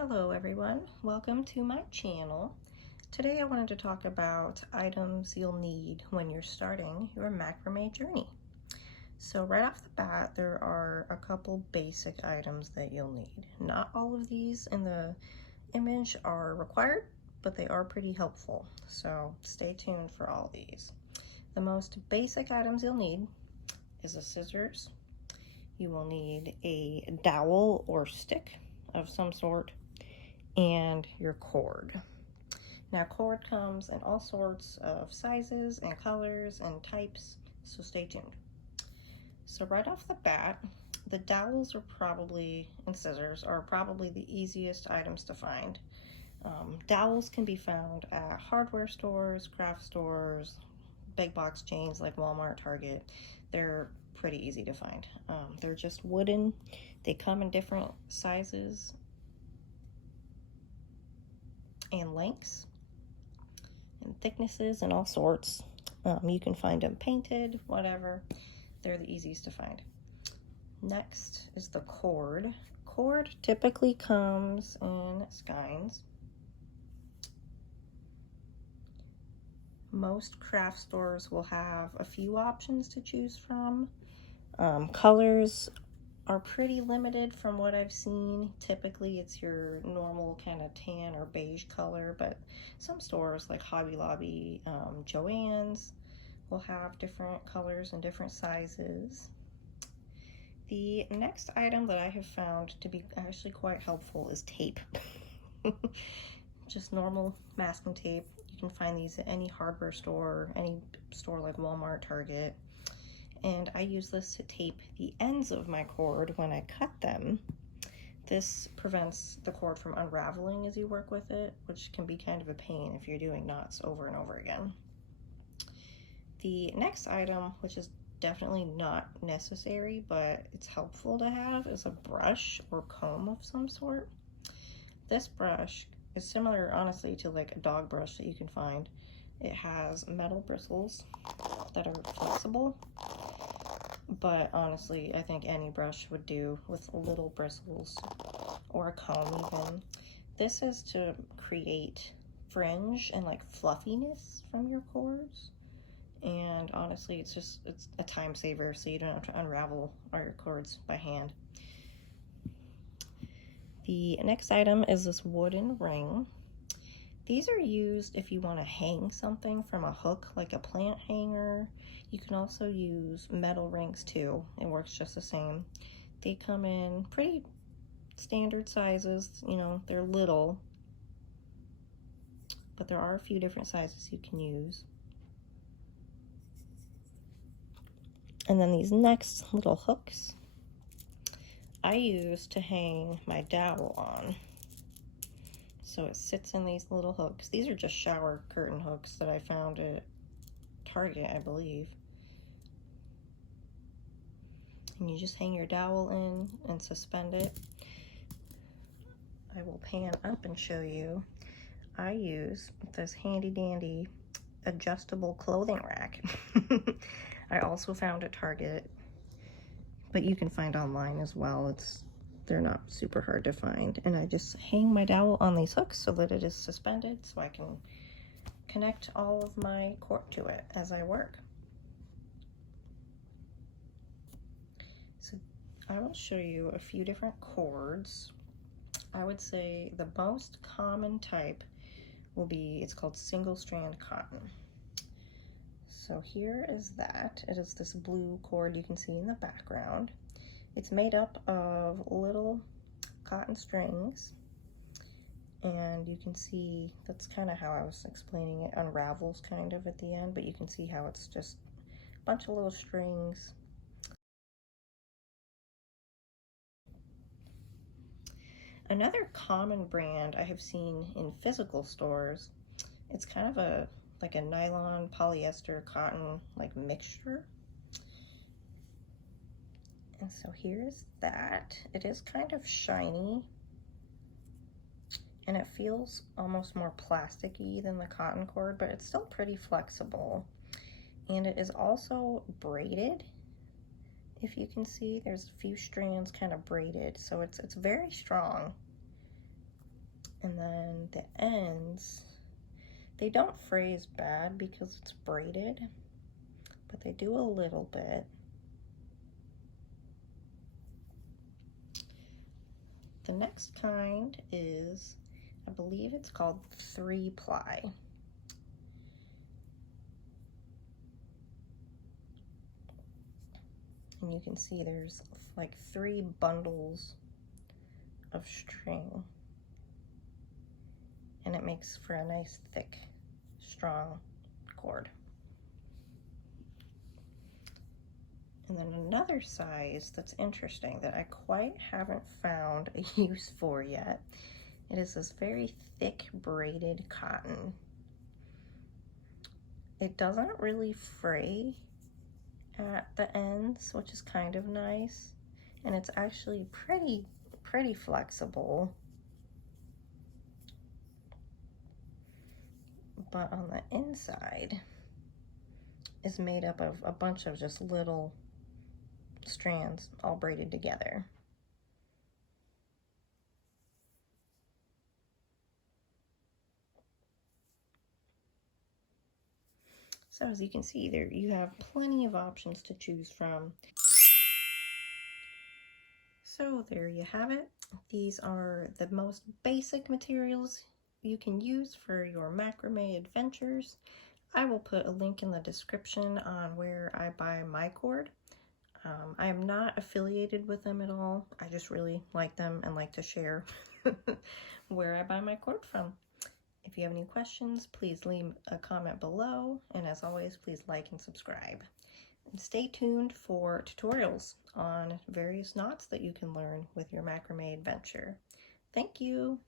Hello everyone, welcome to my channel. Today I wanted to talk about items you'll need when you're starting your macrame journey. So right off the bat, there are a couple basic items that you'll need. Not all of these in the image are required, but they are pretty helpful. So stay tuned for all these. The most basic items you'll need is a scissors. You will need a dowel or stick of some sort, and your cord. Now, cord comes in all sorts of sizes and colors and types, so stay tuned. So right off the bat, the dowels are probably, and scissors are probably the easiest items to find. Dowels can be found at hardware stores, craft stores, big box chains like Walmart, Target. They're pretty easy to find. They're just wooden. They come in different sizes and lengths and thicknesses and all sorts. You can find them painted, whatever. They're the easiest to find. Next is the cord. Cord typically comes in skeins. Most craft stores will have a few options to choose from. Colors are pretty limited from what I've seen. Typically it's your normal kind of tan or beige color, but some stores like Hobby Lobby, Joann's will have different colors and different sizes. The next item that I have found to be actually quite helpful is tape. Just normal masking tape. You can find these at any hardware store, any store like Walmart, Target. And I use this to tape the ends of my cord when I cut them. This prevents the cord from unraveling as you work with it, which can be kind of a pain if you're doing knots over and over again. The next item, which is definitely not necessary, but it's helpful to have, is a brush or comb of some sort. This brush is similar, honestly, to like a dog brush that you can find. It has metal bristles that are flexible, but honestly, I think any brush would do with little bristles, or a comb even. This is to create fringe and like fluffiness from your cords. And honestly, it's a time saver, so you don't have to unravel all your cords by hand. The next item is this wooden ring. These are used if you want to hang something from a hook, like a plant hanger. You can also use metal rings too. It works just the same. They come in pretty standard sizes. You know, they're little, but there are a few different sizes you can use. And then these next little hooks I use to hang my dowel on. So it sits in these little hooks. These are just shower curtain hooks that I found at Target, I believe. And you just hang your dowel in and suspend it. I will pan up and show you. I use this handy dandy adjustable clothing rack. I also found at Target, but you can find online as well. They're not super hard to find. And I just hang my dowel on these hooks so that it is suspended, so I can connect all of my cord to it as I work. So I will show you a few different cords. I would say the most common type will be, it's called single strand cotton. So here is that. It is this blue cord you can see in the background. It's made up of little cotton strings, and you can see that's kind of how I was explaining it, unravels kind of at the end, but you can see how it's just a bunch of little strings. Another common brand I have seen in physical stores, it's kind of like a nylon polyester cotton like mixture. And so here's that. It is kind of shiny, and it feels almost more plasticky than the cotton cord, but it's still pretty flexible. And it is also braided. If you can see, there's a few strands kind of braided, so it's very strong. And then the ends, they don't fraze bad because it's braided, but they do a little bit. The next kind is, I believe it's called 3-ply. And you can see there's like 3 bundles of string. And it makes for a nice, thick, strong cord. And then another size that's interesting that I quite haven't found a use for yet. It is this very thick braided cotton. It doesn't really fray at the ends, which is kind of nice. And it's actually pretty flexible. But on the inside is made up of a bunch of just little strands all braided together. So as you can see there, you have plenty of options to choose from. So there you have it. These are the most basic materials you can use for your macrame adventures. I will put a link in the description on where I buy my cord. I am not affiliated with them at all. I just really like them and like to share where I buy my cord from. If you have any questions, please leave a comment below. And as always, please like and subscribe. And stay tuned for tutorials on various knots that you can learn with your macrame adventure. Thank you.